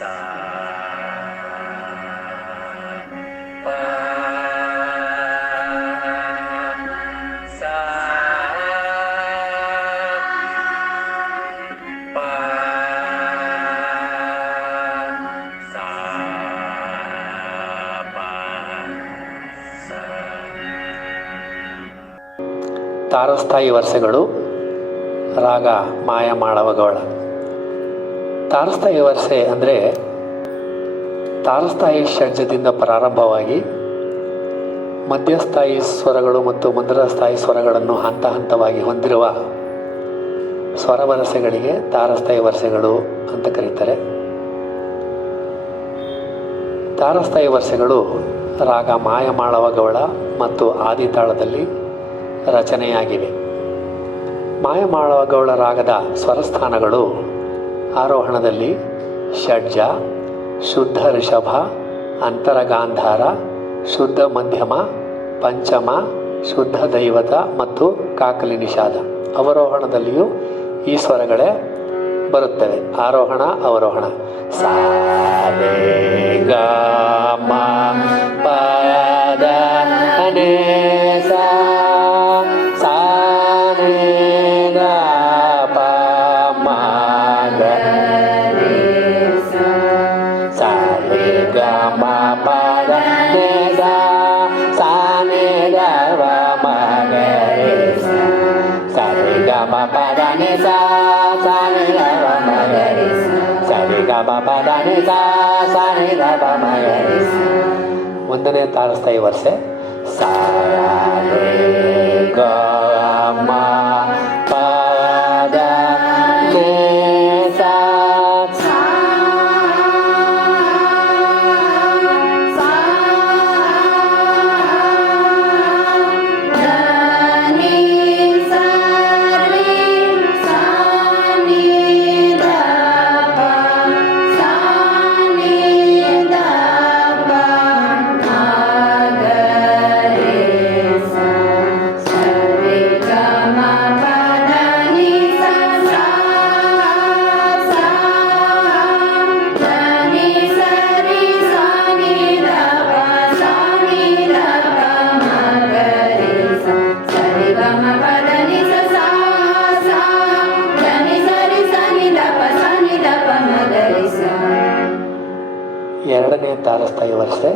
ಪಾ ತಾರಸ್ಥಾಯಿ ವರ್ಷಗಳು ರಾಗ ಮಾಯ ಮಾಡವಗಳ ತಾರಸ್ಥಾಯಿ ವರ್ಷೆ ಅಂದರೆ ತಾರಸ್ತಾಯಿ ಷಡ್ಜದಿಂದ ಪ್ರಾರಂಭವಾಗಿ ಮಧ್ಯಸ್ಥಾಯಿ ಸ್ವರಗಳು ಮತ್ತು ಮಂದ್ರಸ್ಥಾಯಿ ಸ್ವರಗಳನ್ನು ಹಂತ ಹಂತವಾಗಿ ಹೊಂದಿರುವ ಸ್ವರವರಸೆಗಳಿಗೆ ತಾರಸ್ಥಾಯಿ ವರ್ಷೆಗಳು ಅಂತ ಕರೀತಾರೆ. ತಾರಸ್ತಾಯಿ ವರ್ಷೆಗಳು ರಾಗ ಮಾಯಮಾಳವಗೌಳ ಮತ್ತು ಆದಿತಾಳದಲ್ಲಿ ರಚನೆಯಾಗಿವೆ. ಮಾಯಮಾಳವಗೌಳ ರಾಗದ ಸ್ವರಸ್ಥಾನಗಳು ಆರೋಹಣದಲ್ಲಿ ಷಡ್ಜ, ಶುದ್ಧ ಋಷಭ, ಅಂತರಗಾಂಧಾರ, ಶುದ್ಧ ಮಧ್ಯಮ, ಪಂಚಮ, ಶುದ್ಧ ದೈವತ ಮತ್ತು ಕಾಕಲಿ ನಿಷಾದ. ಅವರೋಹಣದಲ್ಲಿಯೂ ಈ ಸ್ವರಗಳೇ ಬರುತ್ತವೆ. ಆರೋಹಣ, ಅವರೋಹಣ. ಸಾ ಒಂದನೇ ತಾಳಸ್ತಾಯಿ ವರ್ಷ. ಸಾ ಎರಡನೇ ತಾರಸ್ತಾಯಿ ವರ್ಷೆ